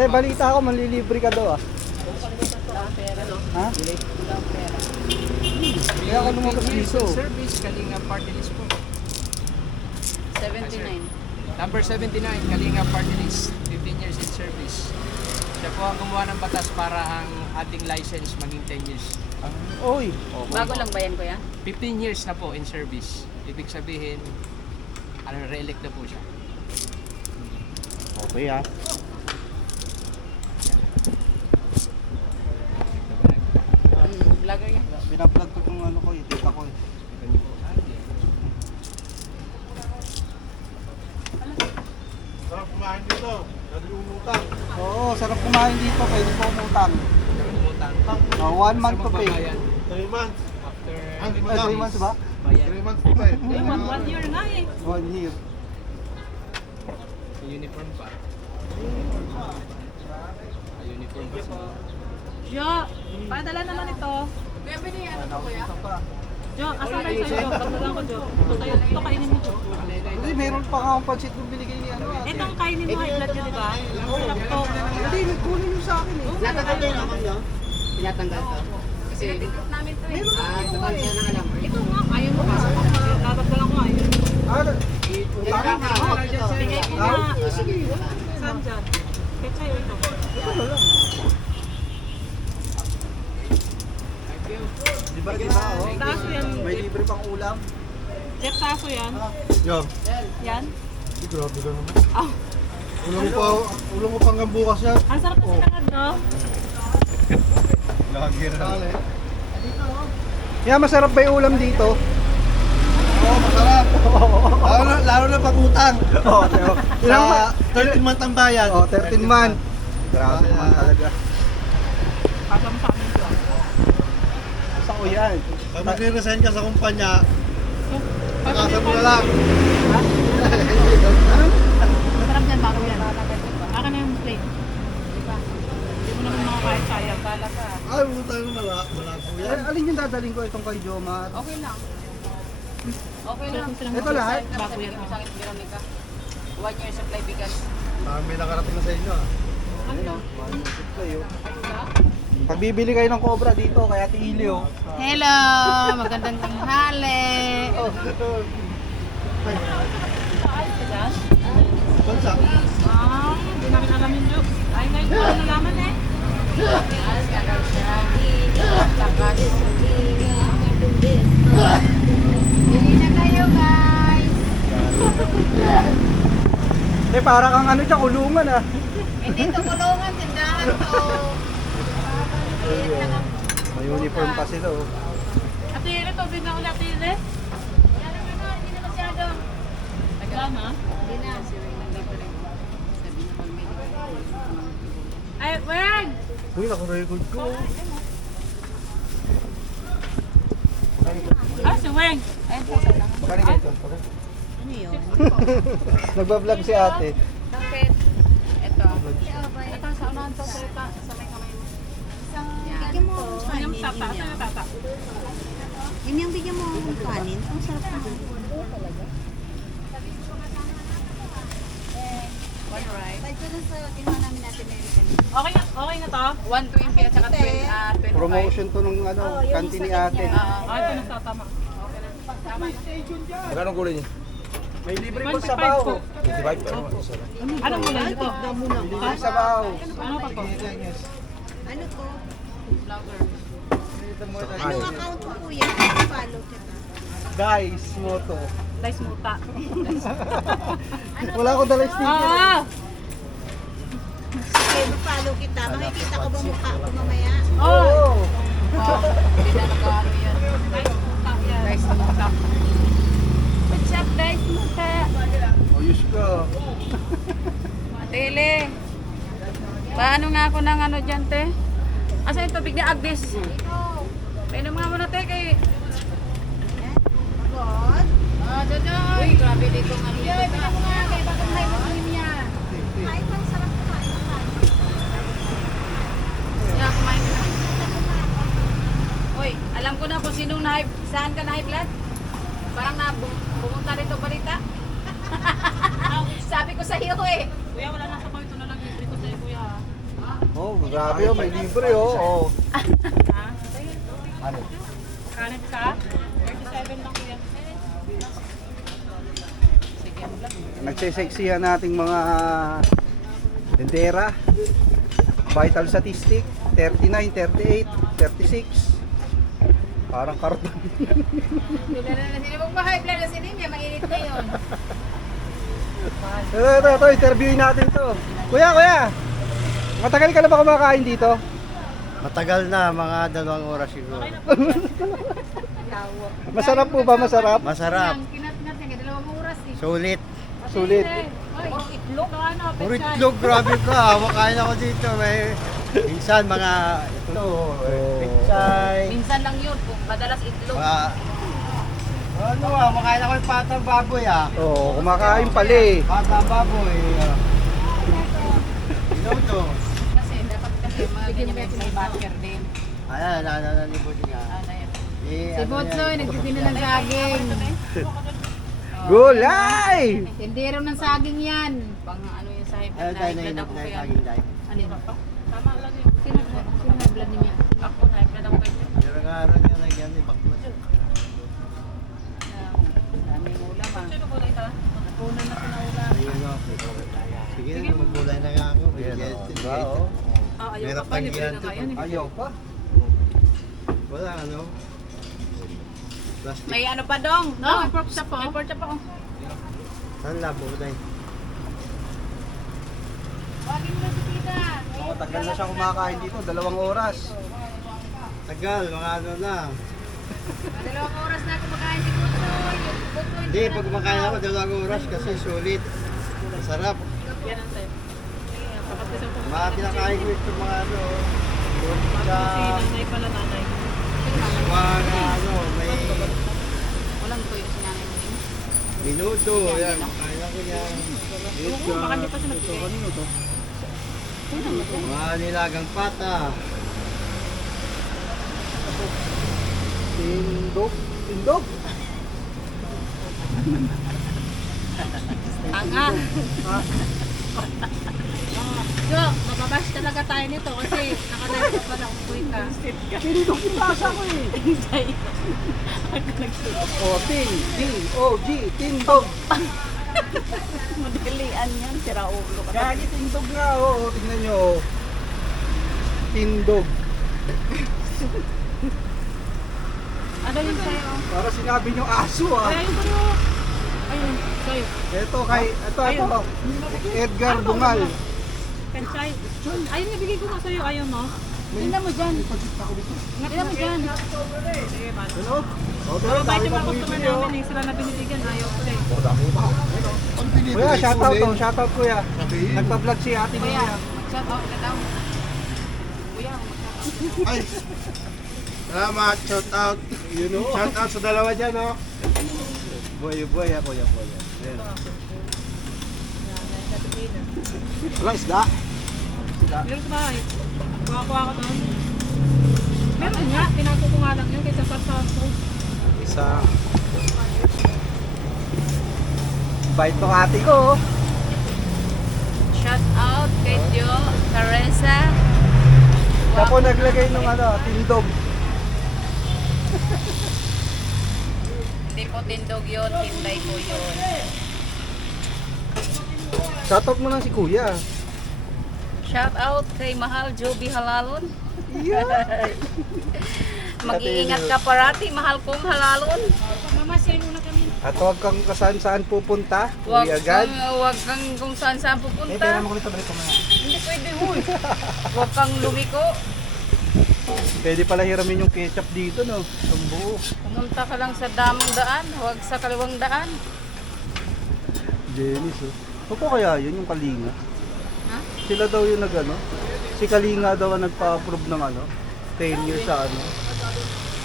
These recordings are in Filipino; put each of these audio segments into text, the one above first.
Te, balita ako, manlilibre ka daw ah. Ha? Kaya ako lumabas dito. Service, Kalinga Party List po. 79. Number 79, Kalinga Party List, 15 years in service. Siya po ang gumawa ng batas para ang ating license maging 10 years. Oy. Bago lang ba yan, kuya? 15 years na po in service. Ibig sabihin, re-elect na po siya. Okay ah. Vlogger yan. Binablog ko itong ano ko, tita ko eh. Sarap kumain dito. Nag-uutang. Oo, sarap kumain dito, pwede po umutang. Umutang. 1 month to pay. 3 months. After Ang Ay, 3 months ba? bayan, 3 months pa eh. 1 year na eh. 1 year. uniform pa. Uniform pa sa... Jo, padala naman ito. Kuya, pwede ano to, kuya? Jo, asan kayo sa'yo? Pagdalang ko, Jo. Ito kainin mo, Jo. Hindi, meron pa nga akong pansit nung binigay ni ano ah. Itong kainin mo, high blood yun, di ba? Sarap to. Hindi, nagkunin yung sa akin eh. Natanggal naman yun. Tinatanggal to. Kasi tinitip namin to eh. Total siya ng alam. Ito nga, ayaw mo pasok ako. Tatagdalan ko ayaw. Utang na. Bigay ko na. Sige. Saan dyan? Kahit sa'yo ito. Ito na lang. Diba, oh? Taso yan. May libre pang ulam. Jeff, taso yan. Yo, Yan. di grabe ka naman. Ah, Ulang ko pa hanggang bukas yan. ang sarap kasi nangad, no? Lagi rin. Yeah, masarap ba yung ulam dito? Oo, masarap. Lalo na pag-utang. Oo, ilang Sa 13 month ang bayad. Oh, 13 man. Grabe naman talaga. Kasama sa amin ito. Sa ko yan. Pag magre-resign ka sa kumpanya, nakasa mo na lang. Masarap yan, bago yan. Akin na yung plate. Hindi mo naman makakain sayang. Kala ka. Ay, utang na wala po yan. Alin yung dadaling ko itong kay Joma? Okay lang. Okay lang. Ito lahat? Bago yan. Sa akin, Veronica. 1 year supply bigas. Parang may nakarating na sa inyo ah. Ano? Pag bibili kayo ng Cobra dito, kaya Tilio. Hello! Magandang tanghali! Ayos ka dyan? Bansa. Ah, hindi namin alam yung joke. Ay, ngayon ko lang nalaman eh. Bili na kayo, guys. Eh, para kang ano dyan, kulungan ah. Hindi ito kulungan, tindahan to. May uniform pa sila oh. Atile, tubig na ulit, Atile. Hindi na masyado. Wala na? Hindi na. Ay, wag! Uy, nakarecord ko. Ah, si Weng! Ayun po, sa lang. Bakit ganito? Ano yun? Nagbablog si ate. Bakit? Ito. Ito, Ito, sa unahan to, sa may kamay mo. bigyan mo Yung ang kanin. tata, saan yung tata? Yun yung bigyan mo ang kanin. Ang sarap naman. One right. Ito na sa kinuha namin natin American. Okay na to? 120 at saka 25. Promotion to nung ano, kantin ni ate. Ah, ito na tatama. Magkano kulay niya? May libre po sabaw. 25 pero isa lang. Anong mula nito? Libre sabaw. Ano pa to? Ano to? Vlogger. Anong account mo kuya? Follow kita. Guys, moto. Dice muta. Wala ko dala sticker. Ah! Sige, follow kita. Makikita ko ba mukha ko mamaya? Oh! Oh. Hindi na nag-ano yan. Dice muta yan. Dice muta. What's up, dice muta? Ayos ka. Tele. Paano nga ako ng ano dyan, te? Asa yung tubig ni Agnes? Painom nga muna, te, kay... God. Ah, Jojoy! Uy, grabe dito nga. Yoy, painom nga, kay bakong may masinim niya. Kahit pang sarap kumain ng kanin. Yeah, kumain ka na. Uy, alam ko na kung sinong saan ka na high blood. Parang bumunta rito balita. Sabi ko sa iyo eh. Kuya, wala na sa ito na lang. Libre ko sa'yo, kuya. Grabe oh, may libre oh. Oh. Ano? Kanin ka? 37 lang kuya. Sige, ang black. Nagseseksihan nating mga tendera. Vital statistic, 39, 38, 36. Parang karton. Wala na sila. Magpa-high blood na sila. Mainit na yun. Ito, interviewin natin to. Kuya! Matagal ka na ba kumakain dito? Matagal na, mga 2 oras siguro. Masarap po ba? Masarap? Masarap, Kinat-kinat niya. 2 oras eh. sulit. Sulit. Ay, itlog. Ano, Puro itlog, grabe ka. Makain ako dito. May minsan mga ito, pitsay. Minsan lang yun. Madalas itlog. Ano makain ako yung patang baboy Oo, kumakain pala eh. Patang baboy. Ito. Kasi dapat kasi mga ganyan may butter din. Ayan, nananibod nga. Ano yan? Si Si Botsoy, nagtitinda ng saging. Gulay! Tindero ng saging yan. Pang ano yung sa high Ayun blood. tayo High blood na ako inok na kaya. yung dahil. Ano yun? Tama lang yun. Sino high blood niya? Ako, na-high ako kayo. Pero nga araw niya na yan, ibaklas. Daming ulam ah. Sino kulay ka? Napunan na sinaulam. Ayun o. Sige na, magbulay na nga ako. Diba oh? Ah, ayaw Meron ka pa. pang Libre na giganto kayo. pa. Ayaw pa. Wala ano. Plastic. May ano pa dong? No, may pork chop May oh. pork chop ako. Saan labo tayo? Wagin mo si Tita. Matagal na siya kumakain dito, 2 oras. Tagal, mga ano na. 2 oras na kumakain si Botsoy. Botsoy. Hindi, pag kumakain ako 2 oras kasi sulit. Masarap. Yan ang tayo. Pakatis ang Mga kinakain ko ito mga ano. Si Sa nanay pala nanay. mga ano, may Walang tuyo si nanay mo din. minuto. Yan, kaya ko yan. Oo, baka di pa siya nag-take. Mga nilagang pata. Tindog. Tindog? Anga. Jo, mababash talaga tayo nito kasi nakalive pa pala kung kuy ka. Tindog yung basa ko eh. Oh, T-D-O-G. Tindog. Madalian yan, sira ulo ka. Gagi, tindog nga oh. Tingnan nyo oh. Tindog. Ano yun sa'yo? Para sinabi nyo aso ah. Ay, ayun ko rin. Ayun, sa'yo. Ito. Edgar Bungal. Kanchay. Ayun nga, bigay ko nga sa'yo. Ayun, no? Tingnan mo dyan. Tingnan mo dyan. Sige, man. Ano? Pero bait yung mga customer namin eh. Sila na binibigyan. Ayaw ko eh. Kuya, shoutout to. Shoutout kuya. Nagpa-vlog si ate Kuya, niya. mag-shout out ka daw. Kuya, mag-shout out. Ay! Salamat, shout out. You know? Shout out sa dalawa dyan, oh. Buhay ako, kuya. Yan. Wala isda. Meron sa bahay. Kuha-kuha ko doon. Meron nga. Tinago ko nga lang yun kaysa sa ko. Isa. Bait to ate ko. Oh. Shout out kay Jo, Teresa. Siya po naglagay ng tindog. Hindi po tindog yun, tinday ko yun. Shoutout mo lang si kuya. Shout out kay Mahal Joby Halalon. Mag-iingat ka parati, mahal kong halalon. Mamasyay muna kami. At huwag kang saan pupunta. Huwag Uwi agad. kang kung saan pupunta. mo ulit balik ko na. Hindi pwede, huy. Huwag kang lumiko. Pwede pala hiramin yung ketchup dito, no? Ang buo. Pumunta ka lang sa damang daan, huwag sa kaliwang daan. Jenis, oh. Ano kaya yun, yung Kalinga? Ha? Sila daw yung si Kalinga daw ang nagpa-approve ng 10 years sa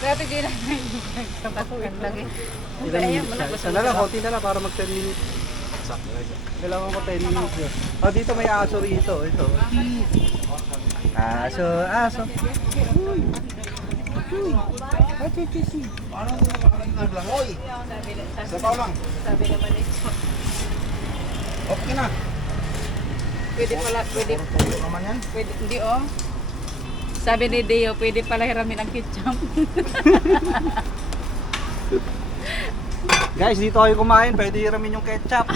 Kaya tigil na nagkabatuin lagi. Ilang minutes? Isa na lang, konti na lang para mag 10 minutes. Kailangan ko 10 minutes yun. Oh, dito may aso rito. Ito. Aso. Uy. Paano ko naglangoy? Sabaw lang. Sabi naman ito. Okay na. Pwede pala, pwede. Naman yan? Pwede, hindi oh. Sabi ni Deo, pwede pala hiramin ang ketchup. Guys, dito kayo kumain, pwede hiramin yung ketchup.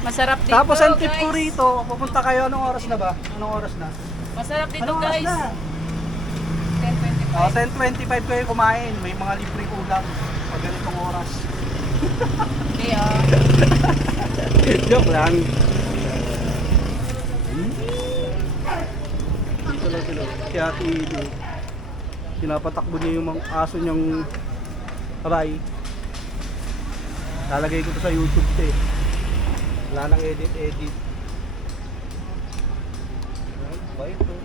Masarap dito, Tapos ang tip ko guys. rito, pupunta kayo, anong oras na ba? Anong oras na? Masarap dito, Anong oras guys. na? 10:25. 10:25 kayo kumain, may mga libreng ulam pag ganitong oras. Deo. Joke lang. Dito lang sila. Si Ate Ide. Pinapatakbo niya yung mga aso niyang aray. Lalagay ko to sa YouTube to eh. Wala nang edit. Ay, bye to.